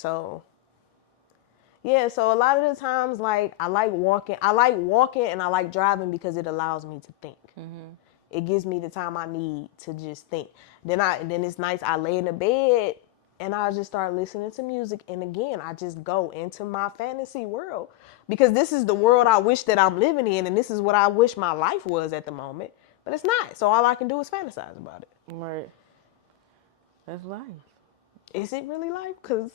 So yeah, so a lot of the times, like, I like walking and I like driving because it allows me to think. It gives me the time I need to just think. Then it's nice. I lay in the bed and I just start listening to music. And again, I just go into my fantasy world because this is the world I wish that I'm living in, and this is what I wish my life was at the moment. But it's not. So all I can do is fantasize about it. Right. That's life. Is it really life? Because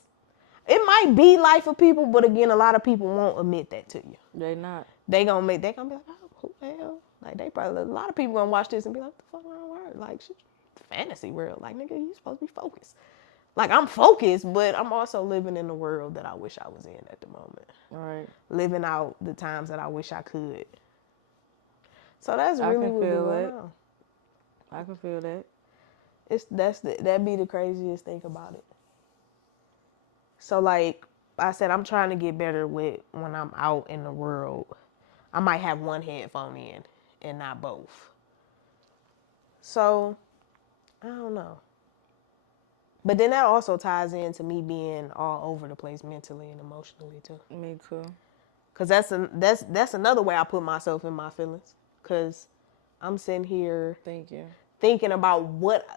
it might be life for people, but again, a lot of people won't admit that to you. They not. They gonna be like, oh, who the hell? Like, they probably, a lot of people gonna watch this and be like, what the fuck wrong with her? Like, shit, fantasy world. Like, nigga, you supposed to be focused. Like, I'm focused, but I'm also living in the world that I wish I was in at the moment. Right. Living out the times that I wish I could. So that's really what going on. I can feel that. That'd be the craziest thing about it. So, like I said, I'm trying to get better with when I'm out in the world. I might have one headphone in and not both. So, I don't know. But then that also ties into me being all over the place mentally and emotionally too. Me too. Cause that's another way I put myself in my feelings. Cause I'm sitting here thinking about what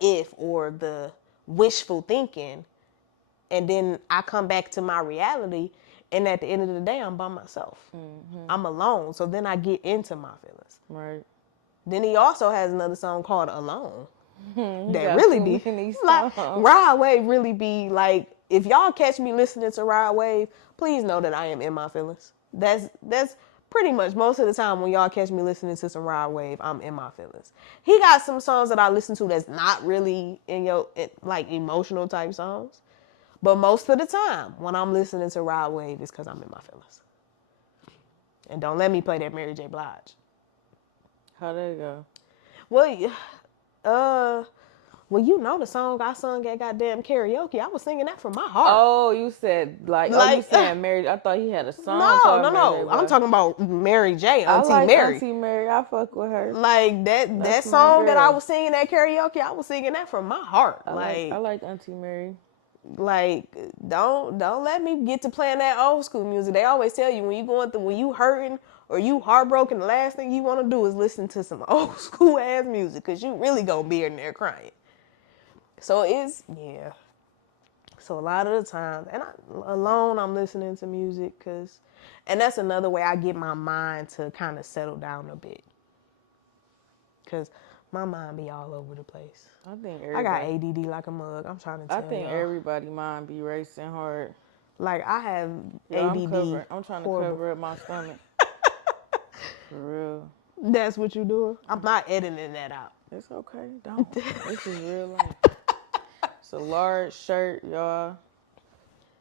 if or the wishful thinking, and then I come back to my reality, and at the end of the day, I'm by myself. I'm alone. So then I get into my feelings. Right. Then he also has another song called Alone. That really be like Rod Wave really be like, if y'all catch me listening to Rod Wave, please know that I am in my feelings. That's pretty much most of the time when y'all catch me listening to some Rod Wave, I'm in my feelings. He got some songs that I listen to that's not really in your like emotional type songs, but most of the time when I'm listening to Rod Wave, it's because I'm in my feelings. And don't let me play that Mary J. Blige. How'd that go? Well, you know the song I sung at goddamn karaoke. I was singing that from my heart. Oh, you said you saying Mary? I thought he had a song called Mary J. I'm talking about Mary J. I like Mary. Auntie Mary. I fuck with her. Like that song that I was singing at karaoke. I was singing that from my heart. I like Auntie Mary. Like, don't let me get to playing that old school music. They always tell you when you hurting or you heartbroken, the last thing you want to do is listen to some old school ass music, because you really gonna be in there crying. So So a lot of the times, and alone, I'm listening to music and that's another way I get my mind to kind of settle down a bit. Because my mind be all over the place. I got ADD like a mug. I'm trying to tell you. I think everybody mind be racing hard. Like, I have ADD. I'm trying to cover up my stomach. For real. That's what you doing? I'm not editing that out. It's okay. Don't. This is real life. It's a large shirt, y'all.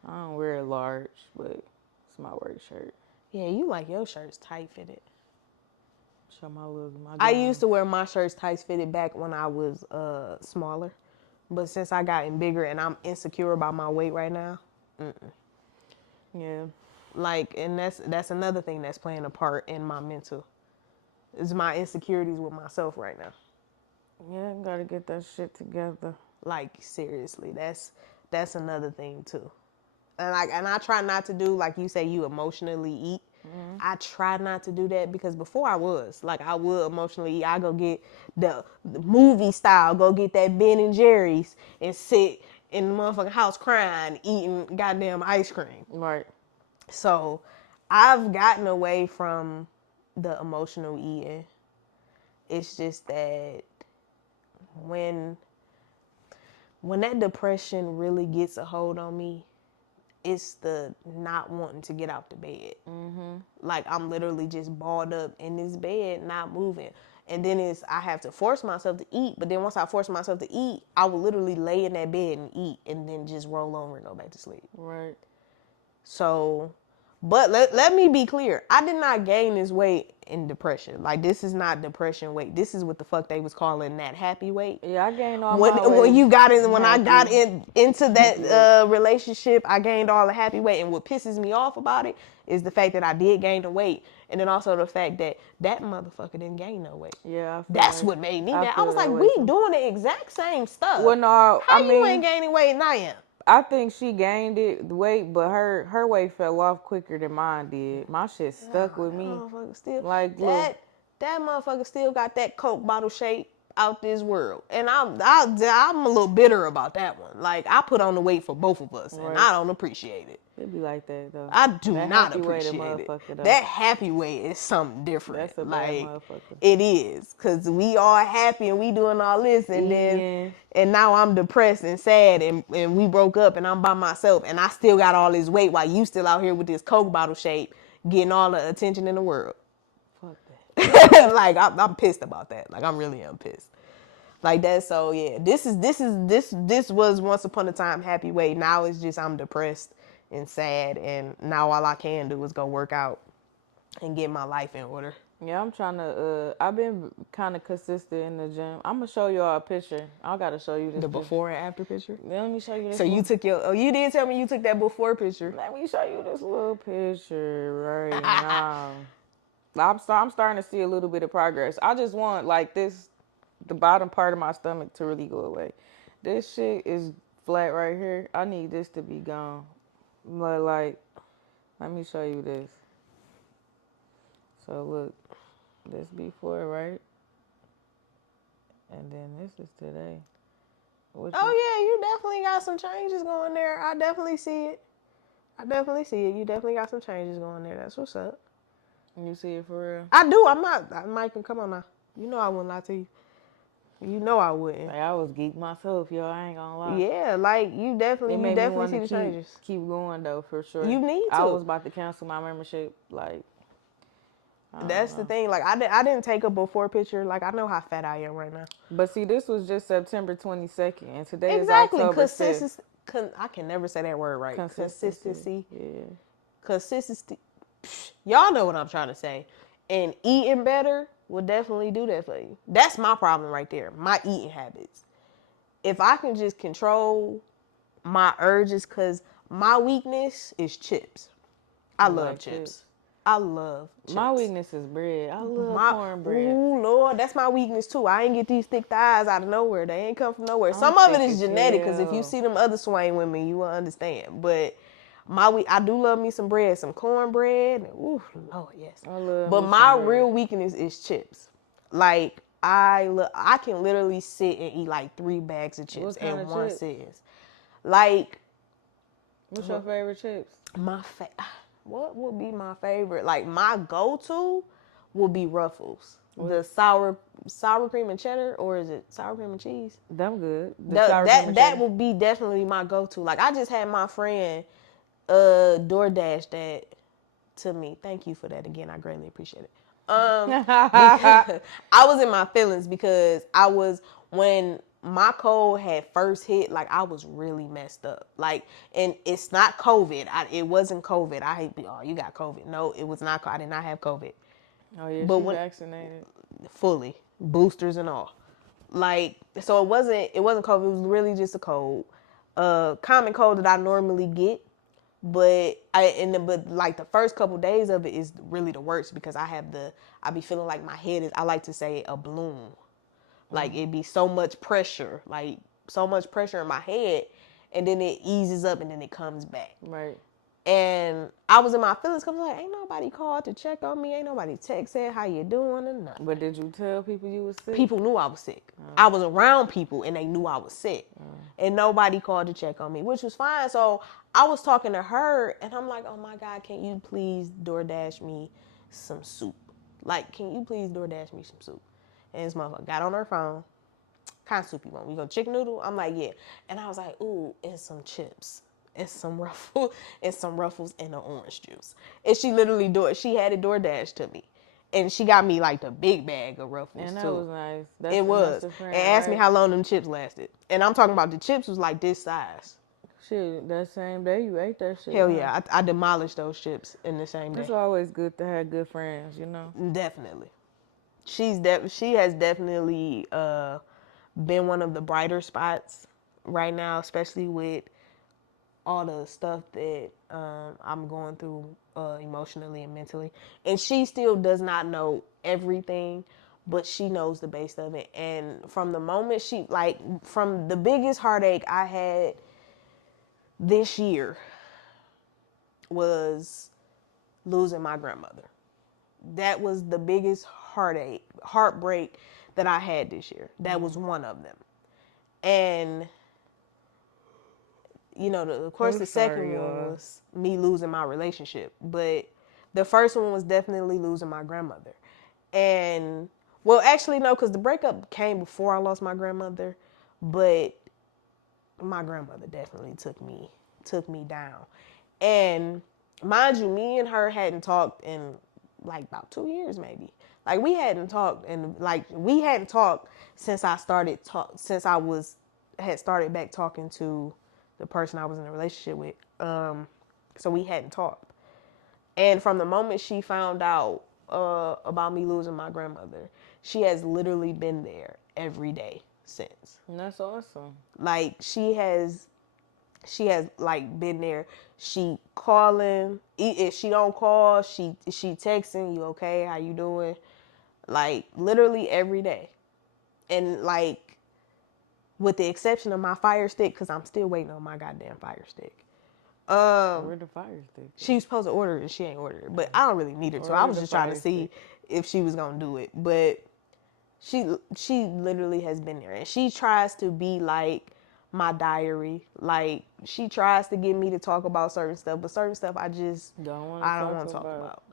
I don't wear a large, but it's my work shirt. Yeah, you like your shirts tight fitted. Show my look. I used to wear my shirts tight fitted back when I was smaller, but since I gotten bigger and I'm insecure about my weight right now, yeah, like, and that's another thing that's playing a part in my mental. Is my insecurities with myself right now. Yeah, I gotta get that shit together. Like, seriously, that's another thing too. And I try not to do, like you say, you emotionally eat. I try not to do that, because before I would emotionally eat. I go get the movie style, go get that Ben and Jerry's and sit in the motherfucking house crying, eating goddamn ice cream. Right. So I've gotten away from the emotional eating. It's just that when that depression really gets a hold on me, it's the not wanting to get out the bed. Like, I'm literally just balled up in this bed, not moving. And then I have to force myself to eat. But then once I force myself to eat, I will literally lay in that bed and eat and then just roll over and go back to sleep. Right. So, but let me be clear. I did not gain this weight in depression. Like, this is not depression weight. This is what the fuck they was calling that happy weight. Yeah, I gained all my weight. When I got into that relationship, I gained all the happy weight. And what pisses me off about it is the fact that I did gain the weight. And then also the fact that motherfucker didn't gain no weight. Yeah, that's what made me mad. I was like, we doing the exact same stuff. Well, no, How you ain't gaining weight and I am? I think she gained the weight, but her weight fell off quicker than mine did. My shit stuck with That me. motherfucker still Like, look. that motherfucker still got that Coke bottle shape out this world, and I'm a little bitter about that one. Like I put on the weight for both of us, and Right. I don't appreciate it. It be like that though. I do that not happy weight, appreciate it. Though. That happy weight is something different. That's a bad like motherfucker. it is, cause we all happy and we doing all this, and then and now I'm depressed and sad, and we broke up, and I'm by myself, and I still got all this weight while you still out here with this Coke bottle shape, getting all the attention in the world. Fuck that. Like I'm pissed about that. Like I'm really am pissed. Like that. So yeah, this was once upon a time happy weight. Now it's just I'm depressed and sad, and now all I can do is go work out and get my life in order. Yeah, I'm trying to. I've been kind of consistent in the gym. I'm gonna show y'all a picture. I gotta show you this. The before and after picture. Yeah, let me show you this. So you took you did tell me you took that before picture. Let me show you this little picture right now. I'm starting to see a little bit of progress. I just want like the bottom part of my stomach to really go away. This shit is flat right here. I need this to be gone. But like, let me show you this. So look, this before, right? And then this is today. Yeah, you definitely got some changes going there. I definitely see it. You definitely got some changes going there. That's what's up. You see it for real? I do. I'm not. Michael, come on now. You know I wouldn't lie to you. You know I wouldn't. Like I was geek myself, yo. I ain't gonna lie. Yeah, like you definitely see the changes. Keep going though, for sure. You need to. I was about to cancel my membership. Like that's the thing. Like I didn't take a before picture. Like I know how fat I am right now. But see, this was just September 22nd, and today is October 5th. I can never say that word right. Consistency. Yeah. Consistency. Y'all know what I'm trying to say. And eating better will definitely do that for you. That's my problem right there. My eating habits. If I can just control my urges, because my weakness is chips. I love chips. I love chips. My weakness is bread. I love cornbread. Ooh, Lord, that's my weakness too. I ain't get these thick thighs out of nowhere. They ain't come from nowhere. Some of it is genetic, because if you see them other Swain women, you will understand. But I do love me some bread, some cornbread. Ooh, Lord, yes. But my real weakness is chips. Like I can literally sit and eat like 3 bags of chips in one sitting. Like, what's your favorite chips? What would be my favorite? Like my go-to would be Ruffles. The sour cream and cheddar, or is it sour cream and cheese? Them good. That would be definitely my go-to. Like I just had my friend DoorDash that to me. Thank you for that again. I greatly appreciate it. Because I was in my feelings, because when my cold had first hit, like I was really messed up. Like, and it's not COVID. It wasn't COVID. You got COVID. No, it was not. I did not have COVID. Oh yeah, but she vaccinated fully, boosters and all. Like, so it wasn't COVID. It was really just a cold, common cold that I normally get. But like the first couple days of it is really the worst, because I be feeling like my head is, I like to say, a balloon. Like it'd be so much pressure in my head, and then it eases up and then it comes back. Right. And I was in my feelings, because I'm like, ain't nobody called to check on me, ain't nobody text said how you doing or nothing. But did you tell people you was sick? People knew I was sick. I was around people and they knew I was sick. And nobody called to check on me, which was fine. So I was talking to her and I'm like, oh my God, can you please DoorDash me some soup? Like, can you please DoorDash me some soup? And this motherfucker got on her phone. Kind of soup you want? We go chicken noodle? I'm like, yeah. And I was like, ooh, and some chips. And some Ruffles and an orange juice. And she literally she had it DoorDash to me. And she got me like the big bag of Ruffles, and that too. Was nice. It was. And asked me how long them chips lasted. And I'm talking about the chips was like this size. Shit, that same day you ate that shit. Hell yeah, I demolished those chips in the same day. It's always good to have good friends, you know? Definitely. She has definitely been one of the brighter spots right now, especially with all the stuff that I'm going through emotionally and mentally. And she still does not know everything, but she knows the base of it. And from the moment from the biggest heartache I had this year was losing my grandmother. That was the biggest heartbreak that I had this year. That was one of them. And of course, the second one was me losing my relationship. But the first one was definitely losing my grandmother. And, well, actually, no, because the breakup came before I lost my grandmother. But my grandmother definitely took me down. And mind you, me and her hadn't talked in like about 2 years maybe. Like we hadn't talked since had started back talking to the person I was in a relationship with. So we hadn't talked. And from the moment she found out about me losing my grandmother, she has literally been there every day since. And that's awesome. Like she has like been there. She calling. If she don't call, she texting, you okay? How you doing? Like literally every day. And like with the exception of my Fire Stick, because I'm still waiting on my goddamn Fire Stick. Where the Fire Stick? She was supposed to order it and she ain't ordered it. But I don't really need her to. I was just trying to see if she was gonna do it. But she literally has been there. And she tries to be like my diary. Like she tries to get me to talk about certain stuff, but certain stuff I don't want to talk about.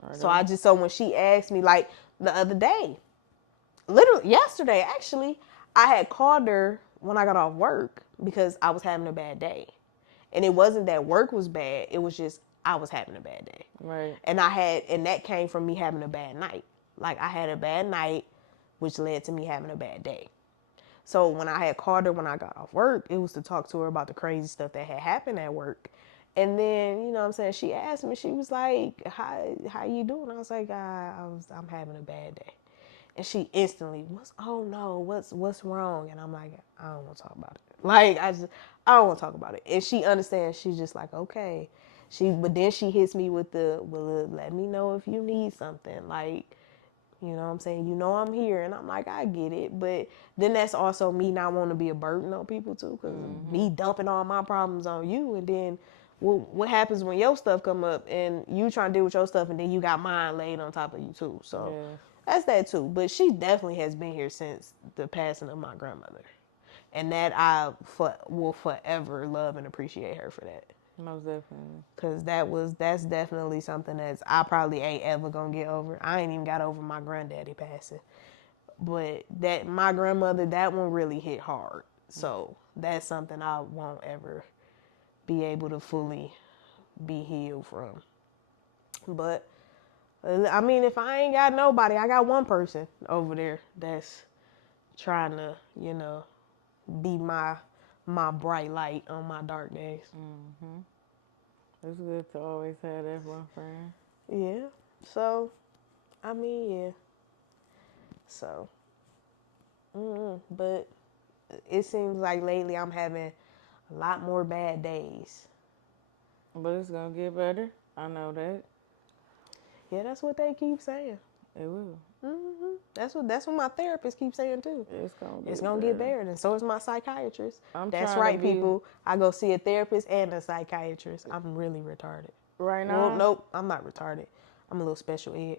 So when she asked me, like the other day, literally yesterday actually, I had called her when I got off work because I was having a bad day. And it wasn't that work was bad, it was just I was having a bad day. Right. And that came from me having a bad night. Like I had a bad night, which led to me having a bad day. So when I had called her when I got off work, it was to talk to her about the crazy stuff that had happened at work. And then, you know what I'm saying, she asked me, she was like, how you doing? I was like, I'm having a bad day. And she instantly what's wrong? And I'm like, I don't want to talk about it. Like I don't want to talk about it. And she understands. She's just like, okay. But then she hits me with let me know if you need something. Like, you know what I'm saying? You know I'm here. And I'm like, I get it. But then that's also me not wanting to be a burden on people too. Because me dumping all my problems on you. And then what happens when your stuff come up and you trying to deal with your stuff and then you got mine laid on top of you too. So that's that too. But she definitely has been here since the passing of my grandmother. And that I will forever love and appreciate her for that. Most definitely. Because that's definitely something that I probably ain't ever going to get over. I ain't even got over my granddaddy passing. But that my grandmother, that one really hit hard. So that's something I won't ever be able to fully be healed from. But I mean, if I ain't got nobody, I got one person over there that's trying to, be my bright light on my dark days. Mm-hmm. It's good to always have that one friend. Yeah. So, I mean, yeah. So, but it seems like lately I'm having a lot more bad days. But it's gonna get better. I know that. Yeah, that's what they keep saying. It will. That's what my therapist keeps saying too. It's gonna get better, and so is my psychiatrist. That's right, people. I go see a therapist and a psychiatrist. I'm really retarded. Right now? Well, nope, I'm not retarded. I'm a little special ed.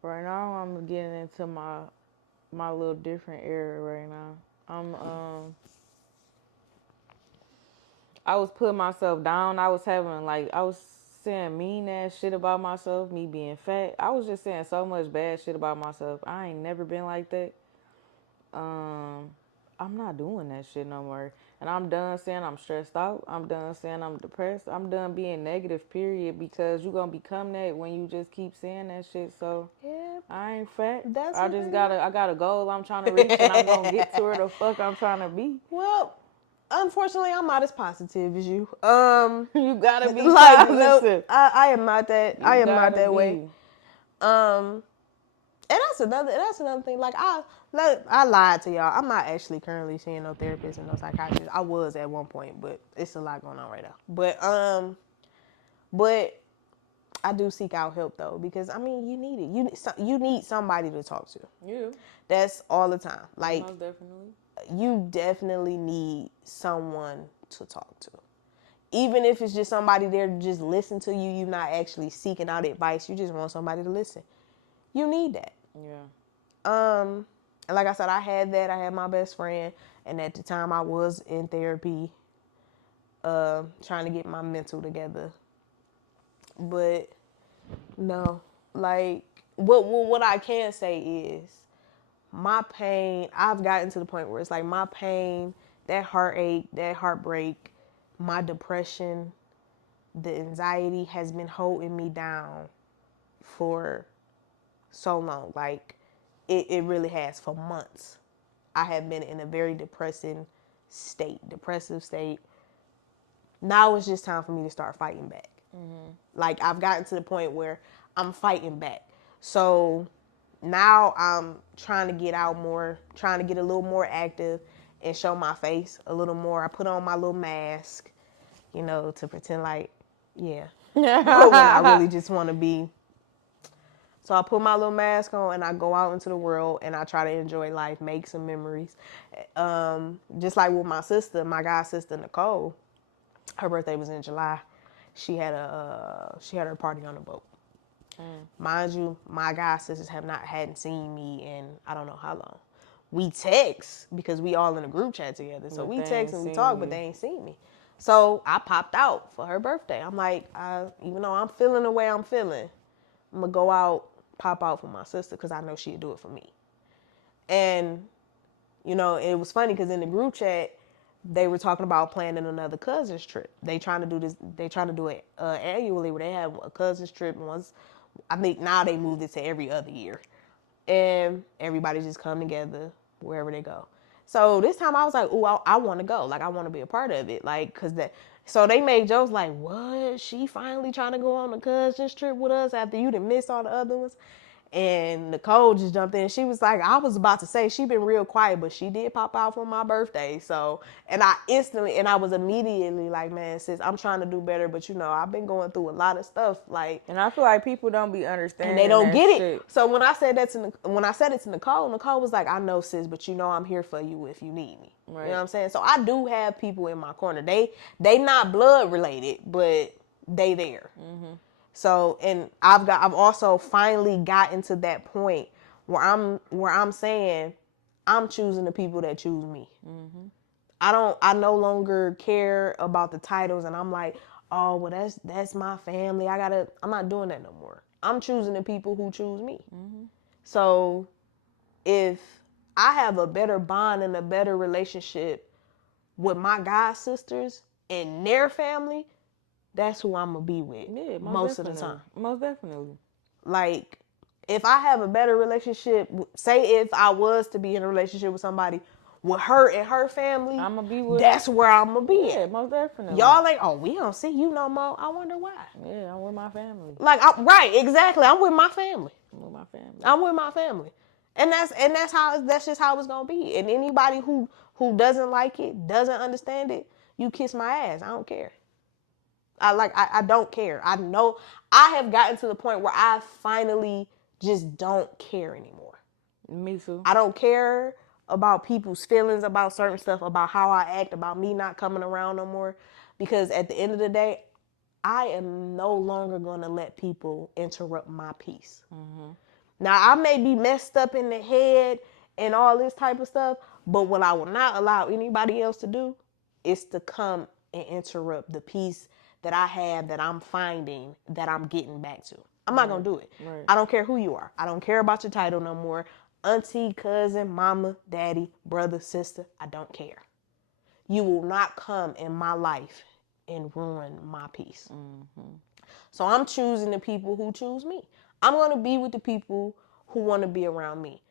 Right now, I'm getting into my little different area right now. I was putting myself down. I was saying mean ass shit about myself, me being fat. I was just saying so much bad shit about myself. I ain't never been like that. I'm not doing that shit no more. And I'm done saying I'm stressed out. I'm done saying I'm depressed. I'm done being negative, period, because you're going to become that when you just keep saying that shit. So yeah, I ain't fat. I got a goal I'm trying to reach and I'm going to get to where the fuck I'm trying to be. Well, unfortunately, I'm not as positive as you. You gotta be like, positive. Nope, I am not that. I am not that way. And that's another thing. Like I lied to y'all. I'm not actually currently seeing no therapist and no psychiatrist. I was at one point, but it's a lot going on right now. But I do seek out help though, because I mean you need it. You need somebody to talk to. Yeah. That's all the time. Like most definitely. You definitely need someone to talk to. Even if it's just somebody there to just listen to you, you're not actually seeking out advice. You just want somebody to listen. You need that. Yeah. And like I said, I had that. I had my best friend, and at the time I was in therapy, trying to get my mental together. But no, like what I can say is my pain. I've gotten to the point where it's like my pain, that heartache, that heartbreak, my depression, the anxiety has been holding me down for so long. Like it really has for months. I have been in a very depressive state. Now it's just time for me to start fighting back. Like I've gotten to the point where I'm fighting back. So now I'm trying to get out more, trying to get a little more active and show my face a little more. I put on my little mask, to pretend like, yeah. But when I really just want to be. So I put my little mask on and I go out into the world and I try to enjoy life, make some memories. Just like with my sister, my god sister Nicole, her birthday was in July. She had her party on the boat. Mind you, my god sisters hadn't seen me in I don't know how long. We text because we all in a group chat together. So we text and we talk, but they ain't seen me. So I popped out for her birthday. I'm like, even though I'm feeling the way I'm feeling, I'm gonna go out, pop out for my sister because I know she'd do it for me. And it was funny because in the group chat, they were talking about planning another cousins trip. They trying to do this. They trying to do it annually, where they have a cousins trip once. I think now they moved it to every other year, and everybody just come together wherever they go. So this time I was like, "Ooh, I want to go. Like I want to be a part of it. Like, cause that." So they made jokes like, "What? She finally trying to go on the cousins trip with us after you done missed all the other ones?" And Nicole just jumped in. She was like, I was about to say she been real quiet, but she did pop out for my birthday. So, and I was immediately like, man, sis, I'm trying to do better, but I've been going through a lot of stuff, like, and I feel like people don't be understanding. and they don't get shit. it. So when I said it to Nicole, Nicole was like, I know, sis, but I'm here for you if you need me. Right. You know what I'm saying? So I do have people in my corner. They not blood related, but they there. Mm-hmm. So, and I've also finally gotten to that point where I'm saying I'm choosing the people that choose me. Mm-hmm. I no longer care about the titles, and I'm like, oh, well, that's my family. I'm not doing that no more. I'm choosing the people who choose me. Mm-hmm. So, if I have a better bond and a better relationship with my god sisters and their family, that's who I'm gonna be with. Yeah, most of the time. Most definitely. Like, if I have a better relationship, say if I was to be in a relationship with somebody with her and her family, I'm gonna be with. That's where I'm gonna be. Yeah, most definitely. Y'all like, oh, we don't see you no more. I wonder why. Yeah, I'm with my family. Like, right, exactly. I'm with my family. I'm with my family, and that's just how it's gonna be. And anybody who doesn't like it, doesn't understand it, you kiss my ass. I don't care. I don't care. I know I have gotten to the point where I finally just don't care anymore. Me too. I don't care about people's feelings about certain stuff, about how I act, about me not coming around no more. Because at the end of the day, I am no longer going to let people interrupt my peace. Mm-hmm. Now, I may be messed up in the head and all this type of stuff, but what I will not allow anybody else to do is to come and interrupt the peace that I have, that I'm finding, that I'm getting back to. I'm not going to do it. Right. I don't care who you are. I don't care about your title no more. Auntie, cousin, mama, daddy, brother, sister, I don't care. You will not come in my life and ruin my peace. Mm-hmm. So I'm choosing the people who choose me. I'm going to be with the people who want to be around me.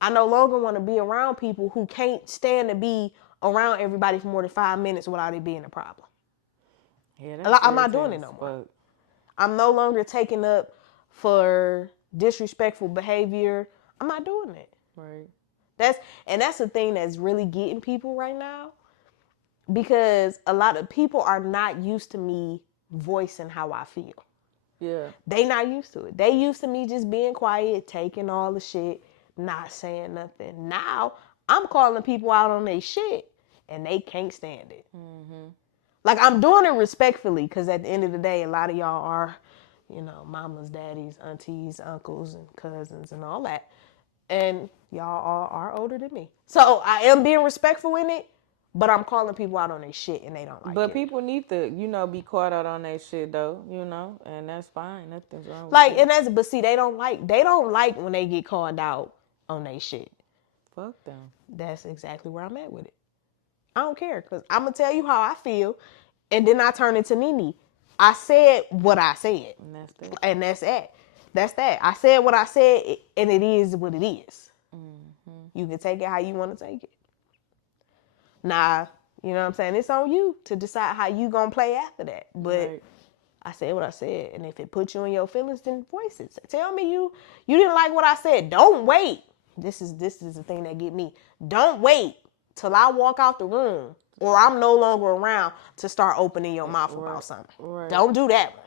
I no longer want to be around people who can't stand to be around everybody for more than 5 minutes without it being a problem. Yeah, I'm not doing it no more. I'm no longer taking up for disrespectful behavior. I'm not doing it. Right. That's the thing that's really getting people right now, because a lot of people are not used to me voicing how I feel. Yeah. They not used to it. They used to me just being quiet, taking all the shit, not saying nothing. Now I'm calling people out on their shit and they can't stand it. Mm-hmm. Like, I'm doing it respectfully because at the end of the day, a lot of y'all are, mamas, daddies, aunties, uncles, and cousins and all that. And y'all all are older than me. So I am being respectful in it, but I'm calling people out on their shit and they don't like But it. people need to, be caught out on that shit though, and that's fine. Nothing's wrong with Like, that. and that's, but see, they don't like when they get called out on their shit. Fuck them. That's exactly where I'm at with it. I don't care because I'm going to tell you how I feel. And then I turn into Nene. I said what I said. And that's that. And that's it. That's that. I said what I said, and it is what it is. You can take it how you want to take it. Nah, you know what I'm saying? It's on you to decide how you going to play after that. But Right. I said what I said. And if it puts you in your feelings, then voice it. Tell me you didn't like what I said. Don't wait. This is the thing that get me. Don't wait till I walk out the room or I'm no longer around to start opening your mouth about something. Right. Don't do that one.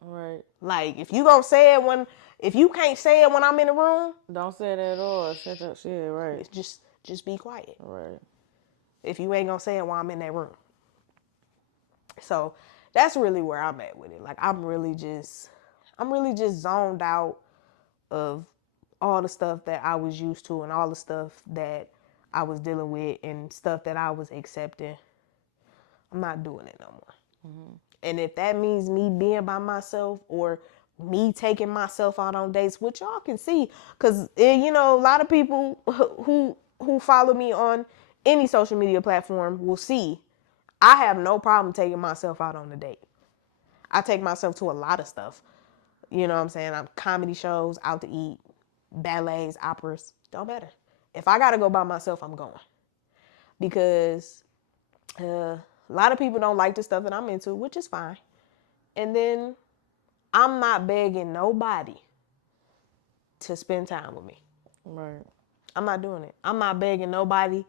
Right. Like, if you gonna say it if you can't say it when I'm in the room, Don't say it at all. Shut that shit. Right. just be quiet. Right. If you ain't gonna say it while I'm in that room. So that's really where I'm at with it. Like, I'm really just zoned out of all the stuff that I was used to and all the stuff that I was dealing with and stuff that I was accepting. I'm not doing it no more. And if that means me being by myself or me taking myself out on dates, which y'all can see, because a lot of people who follow me on any social media platform will see I have no problem taking myself out on a date. I take myself to a lot of stuff. You know what I'm saying? I'm comedy shows, out to eat, ballets, operas, don't matter. If I gotta go by myself, I'm going. Because a lot of people don't like the stuff that I'm into, which is fine. And then I'm not begging nobody to spend time with me. Right. I'm not doing it. I'm not begging nobody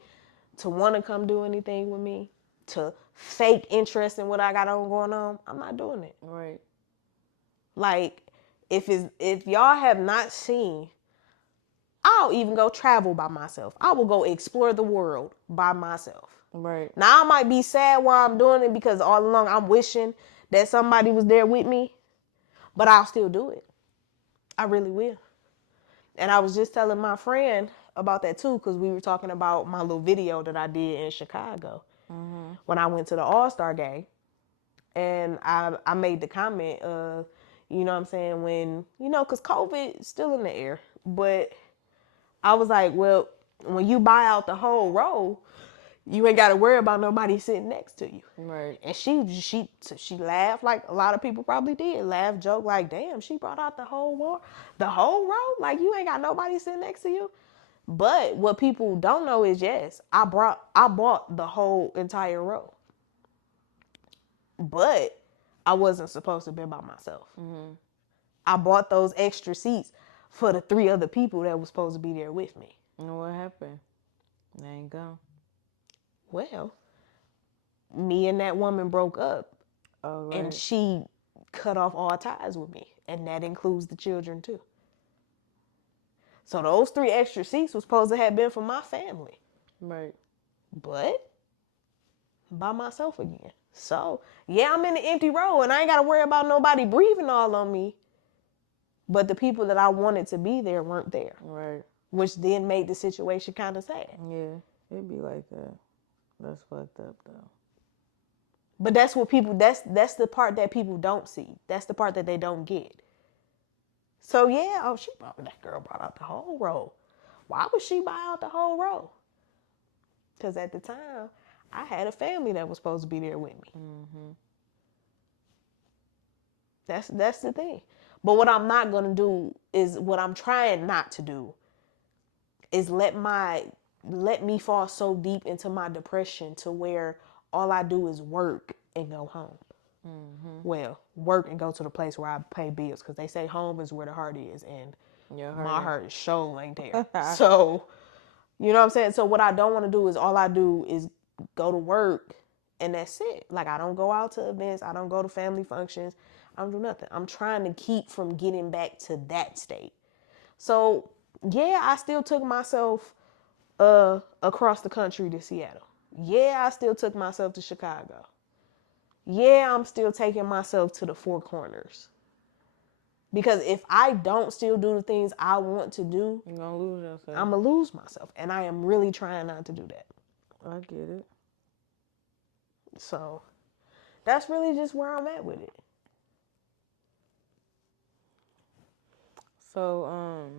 to want to come do anything with me, to fake interest in what I got on going on. I'm not doing it. Right. Like, if y'all have not seen, I'll even go travel by myself. I will go explore the world by myself. Right. Now, I might be sad while I'm doing it because all along I'm wishing that somebody was there with me, but I'll still do it. I really will. And I was just telling my friend about that too, because we were talking about my little video that I did in Chicago when I went to the All-Star game. And I made the comment of, you know what I'm saying, when, because COVID is still in the air. But I was like, well, when you buy out the whole row, you ain't got to worry about nobody sitting next to you. Right. And she laughed like a lot of people probably did. Laugh, joke, like, damn, she brought out the whole row? Like, you ain't got nobody sitting next to you? But what people don't know is, yes, I bought the whole entire row. But I wasn't supposed to be by myself. I bought those extra seats for the 3 other people that was supposed to be there with me. And what happened? They ain't gone. Well, me and that woman broke up. Oh, right. And she cut off all ties with me. And that includes the children too. So those 3 extra seats was supposed to have been for my family. Right. But by myself again. So, yeah, I'm in the empty row and I ain't got to worry about nobody breathing all on me. But the people that I wanted to be there weren't there. Right. Which then made the situation kind of sad. Yeah, it'd be like that. That's fucked up though. But that's what people, that's the part that people don't see. That's the part that they don't get. So yeah, that girl brought out the whole row. Why would she buy out the whole row? Because at the time, I had a family that was supposed to be there with me. That's the thing. But what I'm not gonna do is, what I'm trying not to do is let me fall so deep into my depression to where all I do is work and go home. Well, work and go to the place where I pay bills, because they say home is where the heart is, and my heart is sure ain't there. So, you know what I'm saying? So what I don't want to do is, all I do is go to work and that's it. Like, I don't go out to events. I don't go to family functions. I don't do nothing. I'm trying to keep from getting back to that state. So yeah, I still took myself across the country to Seattle. Yeah, I still took myself to Chicago. yeah, I'm still taking myself to the four corners. Because if I don't still do the things I want to do, You're gonna lose yourself. I'm going to lose myself. And I am really trying not to do that. I get it. So that's really just where I'm at with it. So,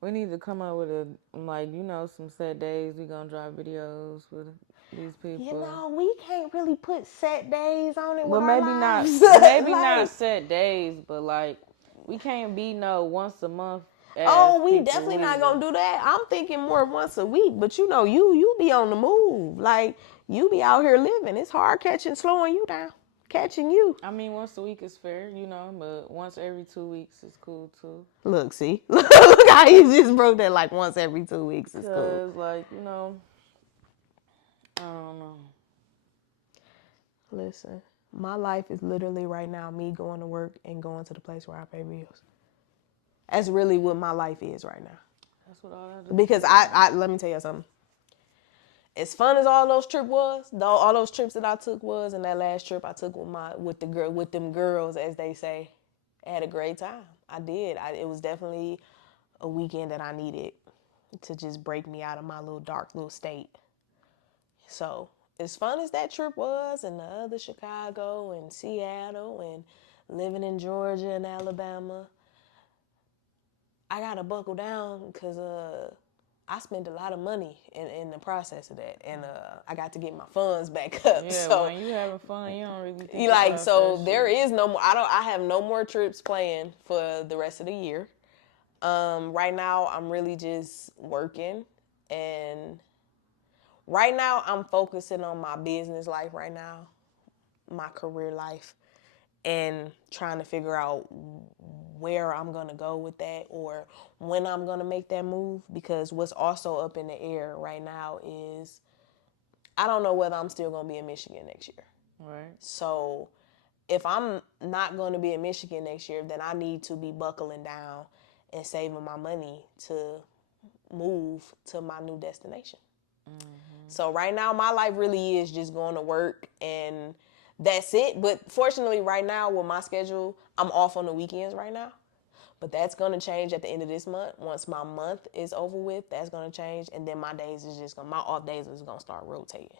we need to come up with some set days. We gonna drop videos with these people. You know, we can't really put set days on it. Well, with maybe our not. lives. Maybe Like, not set days, but like we can't be once a month. Oh, we people definitely not either. gonna do that. I'm thinking more once a week, but you know, you be on the move. Like you be out here living. It's hard slowing you down, catching you. I mean, once a week is fair, but once every 2 weeks is cool too. Look, see, look how you just broke that. Like once every 2 weeks is cool. Cause I don't know. Listen, my life is literally right now me going to work and going to the place where I pay bills. That's really what my life is right now. That's what all that is. Because I let me tell you something. As fun as all those all those trips that I took was, and that last trip I took with them girls, as they say, I had a great time. I did. It was definitely a weekend that I needed to just break me out of my little dark little state. So as fun as that trip was, and the other Chicago and Seattle and living in Georgia and Alabama, I gotta buckle down because I spent a lot of money in the process of that, and I got to get my funds back up. Yeah, so when you having fun, you don't really think you like about so that there shit. is no more. I have no more trips planned for the rest of the year. Right now I'm really just working, and right now I'm focusing on my business life right now, my career life, and trying to figure out where I'm going to go with that or when I'm going to make that move, because what's also up in the air right now is I don't know whether I'm still going to be in Michigan next year. Right. So if I'm not going to be in Michigan next year, then I need to be buckling down and saving my money to move to my new destination. Mm-hmm. So right now my life really is just going to work and that's it. But fortunately right now with my schedule, I'm off on the weekends right now. But that's going to change at the end of this month. Once my month is over with, that's going to change. And then my off days is going to start rotating.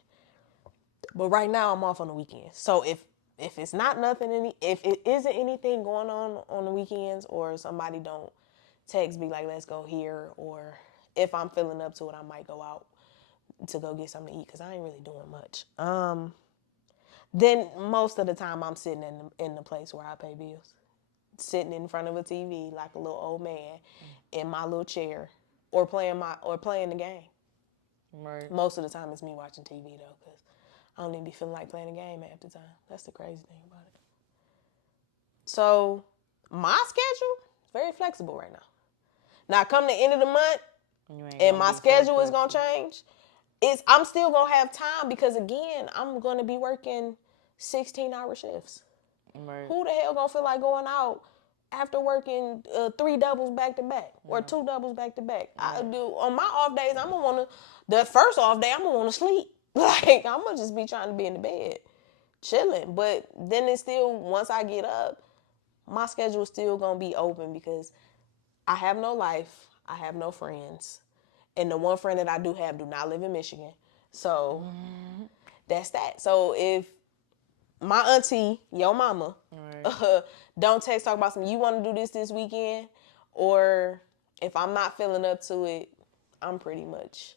But right now I'm off on the weekends. So if it's not if it isn't anything going on the weekends, or somebody don't text me like, let's go here, or if I'm feeling up to it, I might go out to go get something to eat because I ain't really doing much. Then most of the time I'm sitting in the place where I pay bills, sitting in front of a TV like a little old man in my little chair, or playing the game. Right. Most of the time it's me watching TV though, because I don't even be feeling like playing a game half the time. That's the crazy thing about it. So my schedule is very flexible right now. Now come the end of the month and my schedule is gonna change. I'm still gonna have time because again, I'm gonna be working 16-hour shifts. Right. Who the hell gonna feel like going out after working 3 doubles back to back or 2 doubles back to back? I do on my off days. The first off day I'm gonna wanna sleep. Like I'm gonna just be trying to be in the bed, chilling. But then it's still, once I get up, my schedule is still gonna be open because I have no life, I have no friends, and the one friend that I do have do not live in Michigan. So that's that. So if my auntie, your mama, don't text talk about something, you want to do this weekend, or if I'm not feeling up to it, I'm pretty much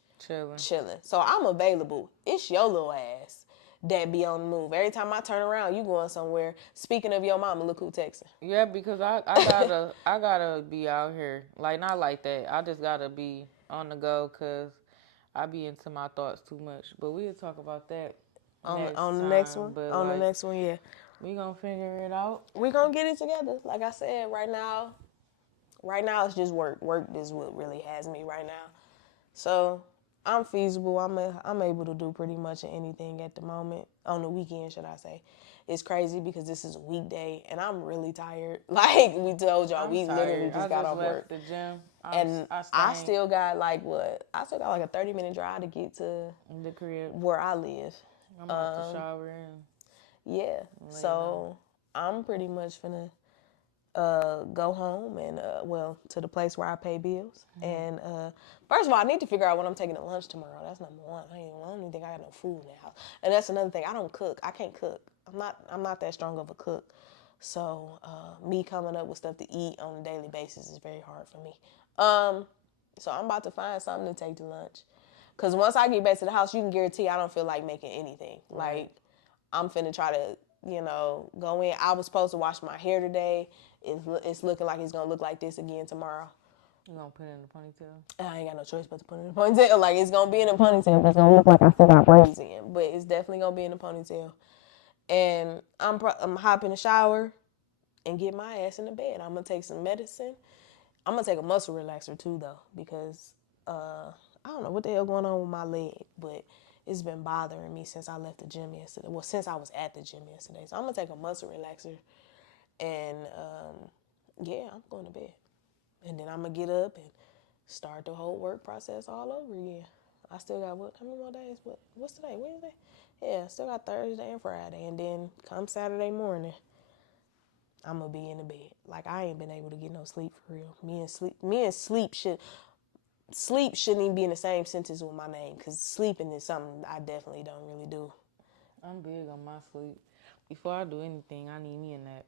chilling. So I'm available. It's your little ass that be on the move. Every time I turn around, you going somewhere. Speaking of your mama, look who texting. Yeah, because I gotta be out here. Like, not like that. I just gotta be on the go because I be into my thoughts too much. But we'll talk about that on the next one. But on the next one, yeah. We gonna figure it out. We gonna get it together. Like I said, right now it's just work. Work is what really has me right now. So I'm feasible. I'm able to do pretty much anything at the moment. On the weekend, should I say. It's crazy because this is a weekday and I'm really tired. Like we told y'all, we literally just got off work. The gym. I still got like a 30-minute drive to get to the crib where I live. I'm about to shower in. Yeah. So I'm pretty much finna go home and to the place where I pay bills. And first of all, I need to figure out what I'm taking to lunch tomorrow. That's number one. I don't even think I got no food in the house. And that's another thing. I don't cook. I can't cook. I'm not that strong of a cook. So me coming up with stuff to eat on a daily basis is very hard for me. So I'm about to find something to take to lunch. Cause once I get back to the house, you can guarantee I don't feel like making anything. Right. Like I'm finna try to, go in. I was supposed to wash my hair today. It's looking like it's gonna look like this again tomorrow. You gonna put it in a ponytail? I ain't got no choice but to put it in a ponytail. Like it's gonna be in a ponytail, but it's gonna look like I still got braids in. But it's definitely gonna be in a ponytail. And I'm hop in the shower and get my ass in the bed. I'm gonna take some medicine. I'm gonna take a muscle relaxer too, though, because I don't know what the hell going on with my leg, but it's been bothering me since I left the gym yesterday. Well, since I was at the gym yesterday. So I'm gonna take a muscle relaxer, and yeah, I'm going to bed, and then I'm gonna get up and start the whole work process all over again. I still got how many more days? What's today? Wednesday? Yeah, still got Thursday and Friday, and then come Saturday morning, I'm gonna be in the bed. Like I ain't been able to get no sleep for real. Me and sleep shouldn't even be in the same sentence with my name, because sleeping is something I definitely don't really do. I'm big on my sleep. Before I do anything, I need me a nap.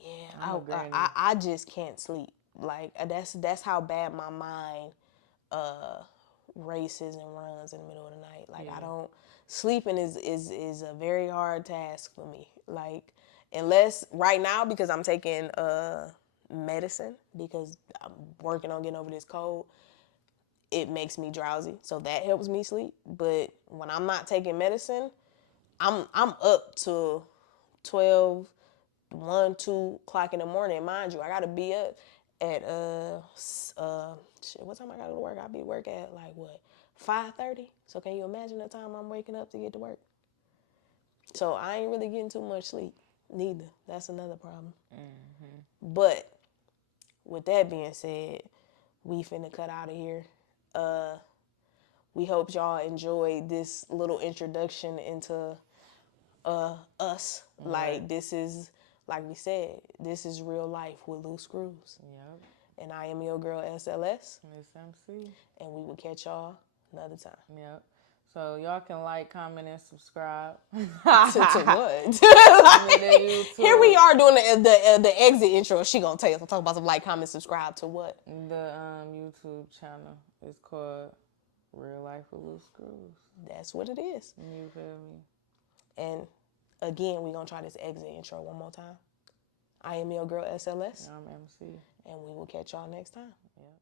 Yeah, I just can't sleep. Like that's how bad my mind races and runs in the middle of the night. Like I don't sleeping is a very hard task for me. Like unless right now, because I'm taking medicine, because I'm working on getting over this cold, it makes me drowsy, so that helps me sleep. But when I'm not taking medicine, I'm up to 12, 1, 2 o'clock in the morning. Mind you, I gotta be up at what time I gotta go to work? I'll be work at like what, 5:30. So can you imagine the time I'm waking up to get to work? So I ain't really getting too much sleep neither. That's another problem. But with that being said, we finna cut out of here. We hope y'all enjoyed this little introduction into us. Like this is, like we said, this is real life with loose screws. Yep. And I am your girl SLS. Miss MC. And we will catch y'all another time. Yep. So y'all can like, comment, and subscribe. to what? Like, here we are doing the exit intro. She gonna tell us. I'm talking about some like, comment, subscribe to what? The YouTube channel is called Real Life with Loose Screws. That's what it is. You feel me? And again, we gonna try this exit intro one more time. I am your girl SLS. I'm MC. And we will catch y'all next time. Yep.